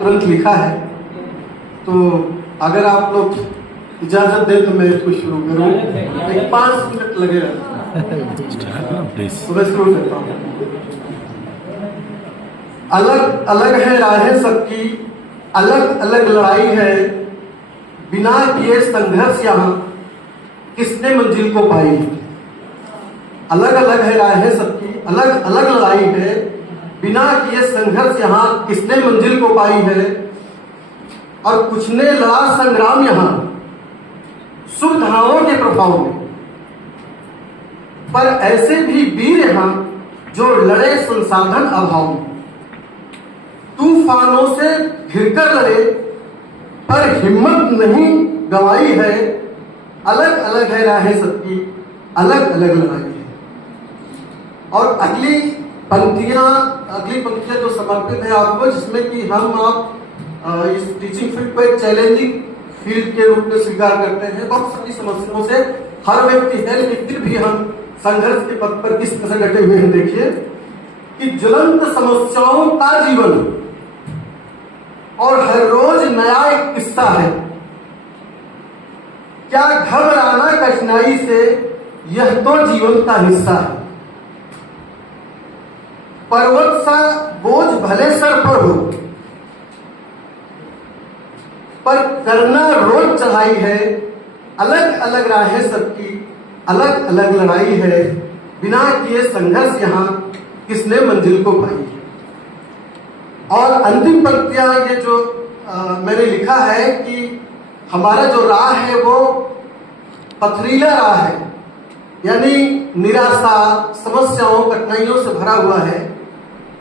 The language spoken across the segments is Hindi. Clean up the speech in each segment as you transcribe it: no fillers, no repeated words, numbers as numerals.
तुरंत लिखा है, तो अगर आप लोग इजाजत दें तो मैं इसको शुरू करूँ। एक 5 मिनट लगेगा तो मैं शुरू करता हूँ। अलग अलग है राहें सबकी, अलग अलग लड़ाई है, बिना किए संघर्ष यहाँ किसने मंजिल को पाई है। अलग अलग है राहें सबकी, अलग अलग लड़ाई है, बिना किए संघर्ष यहाँ किसने मंजिल को पाई है। और कुछ ने लड़ा संग्राम यहाँ सुविधाओं के प्रभाव में, पर ऐसे भी वीर यहाँ जो लड़े संसाधन अभाव में। तूफानों से घिरकर लड़े पर हिम्मत नहीं गंवाई है। अलग अलग है राहें सबकी, अलग अलग लड़ाई है। और अगली पंक्तियां जो समर्पित है आपको, जिसमें कि हम आप इस टीचिंग फील्ड को एक चैलेंजिंग फील्ड के रूप में स्वीकार करते हैं। बहुत सारी समस्याओं से हर व्यक्ति है, लेकिन फिर भी हम संघर्ष के पथ पर किस तरह डटे हुए हैं। देखिए कि ज्वलंत समस्याओं का जीवन और हर रोज नया एक किस्सा है। क्या घबराना कठिनाई से, यह तो जीवन का हिस्सा है। पर्वत सा बोझ भले सर पर हो, पर करना रोज चढ़ाई है। अलग अलग राहें सबकी, अलग अलग लड़ाई है, बिना किए संघर्ष यहाँ किसने मंजिल को पाई है। और अंतिम पंक्तियां ये जो मैंने लिखा है कि हमारा जो राह है वो पथरीला राह है, यानी निराशा, समस्याओं, कठिनाइयों से भरा हुआ है।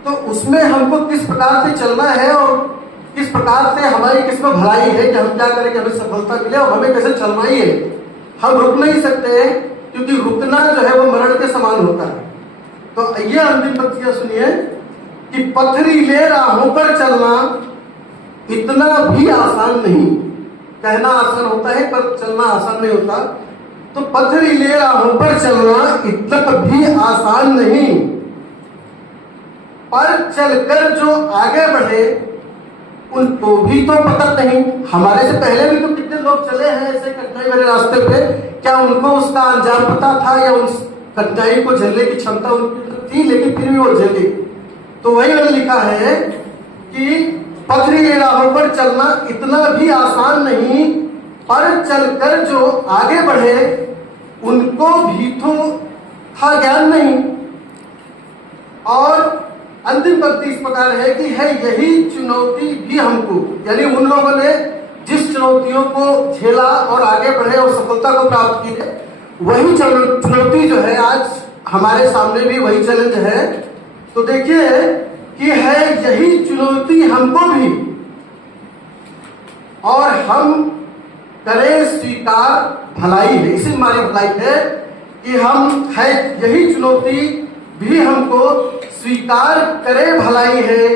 तो उसमें हमको किस प्रकार से चलना है और किस प्रकार से हमारी किसमें भलाई है कि हम क्या करें कि हमें सफलता मिले, और हमें कैसे चलना ही है। हम रुक नहीं सकते, क्योंकि रुकना जो है वो मरण के समान होता है। तो ये अंतिम पंक्तियां सुनिए कि पथरीले राहों पर चलना इतना भी आसान नहीं। कहना आसान होता है पर चलना आसान नहीं होता। तो पथरीले राहों पर चलना इतना भी आसान नहीं, पर चलकर जो आगे बढ़े उनको भी तो पता नहीं। हमारे से पहले भी तो कितने लोग चले हैं ऐसे कठिनाई भरे रास्ते पे, क्या उनको उसका अंजाम पता था या उस कठिनाई को झेलने की क्षमता उनकी थी, लेकिन फिर भी वो झेले। तो वही मैंने लिखा है कि पथरीले राहों पर चलना इतना भी आसान नहीं, पर चलकर जो आगे बढ़े उनको भी तो था ज्ञान नहीं। और अंतिम पंक्ति इस प्रकार है कि है यही चुनौती भी हमको, यानी उन लोगों ने जिस चुनौतियों को झेला और आगे बढ़े और सफलता को प्राप्त की है, वही चुनौती जो है आज हमारे सामने भी वही चैलेंज है। तो देखिए कि है यही चुनौती हमको भी, और हम करें स्वीकार भलाई है। इसी हमारी भलाई है कि हम है यही चुनौती भी हमको स्वीकार करे भलाई है।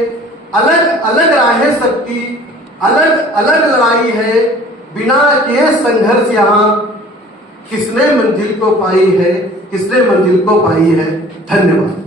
अलग अलग राहें सबकी, अलग अलग लड़ाई है, बिना किए संघर्ष यहाँ किसने मंजिल को पाई है, किसने मंजिल को पाई है। धन्यवाद।